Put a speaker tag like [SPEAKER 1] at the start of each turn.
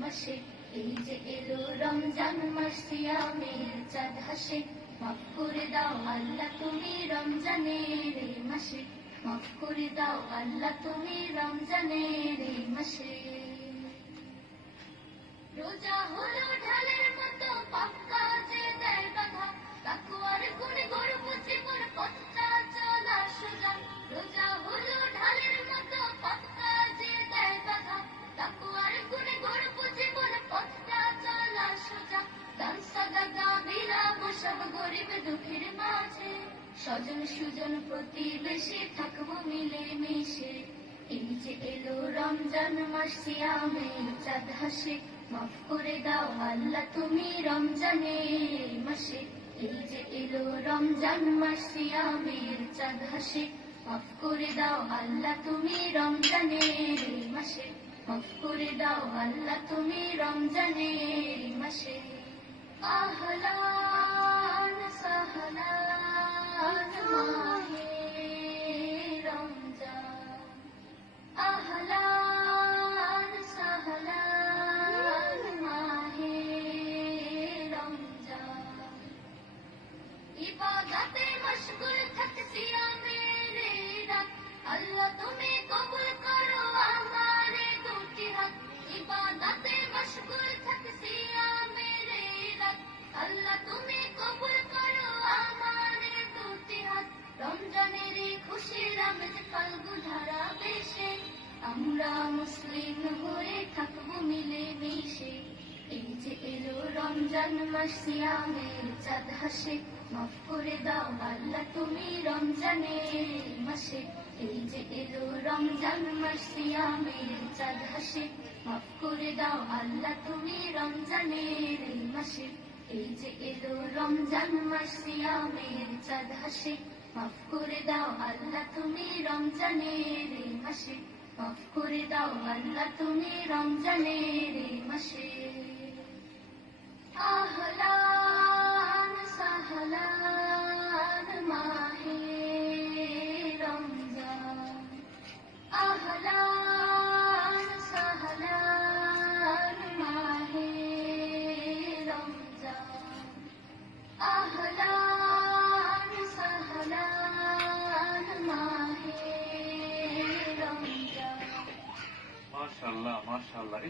[SPEAKER 1] মাসে এই যে এলো রমজান মাসে আমি চাঁদ হাসি মাফ করে দাও আল্লাহ তুমি রমজানের এই মাসে মাফ করে দাও আল্লাহ তুমি রমজানের এই মাসে রোজা হলো গরিব দুঃখের মাঝে স্বজন সুজন প্রতিবেশী থাকব মিলে মিশে এই যে এলো রমজান মাস সিয়ামে চাঁদ হাসে। মাফ করে দাও আল্লাহ তুমি রমজানের মাসে। এই যে এলো রমজান মাস, সিয়ামের চাঁদ হাসে। মাফ করে দাও আল্লাহ তুমি রমজানের মাসে। মাফ করে দাও আল্লাহ তুমি রমজানের মাসে। আহলান আল্লাহ, তুমি তুমি রমজানের মাসে। এই যে এলো রমজান মাস সিয়ামের চাঁদ হাসে। মাফ করে দাও আল্লাহ, তুমি রমজানের মাসে। এই রমজান মাস সিয়ামের চাঁদ হাসে। মাফ করে দাও আল্লাহ তুমি রমজানের এই মাসে। মাফ করে দাও আল্লাহ তুমি রমজানের এই মাসে। আহলা মাশাল্লাহ মাশাল্লাহ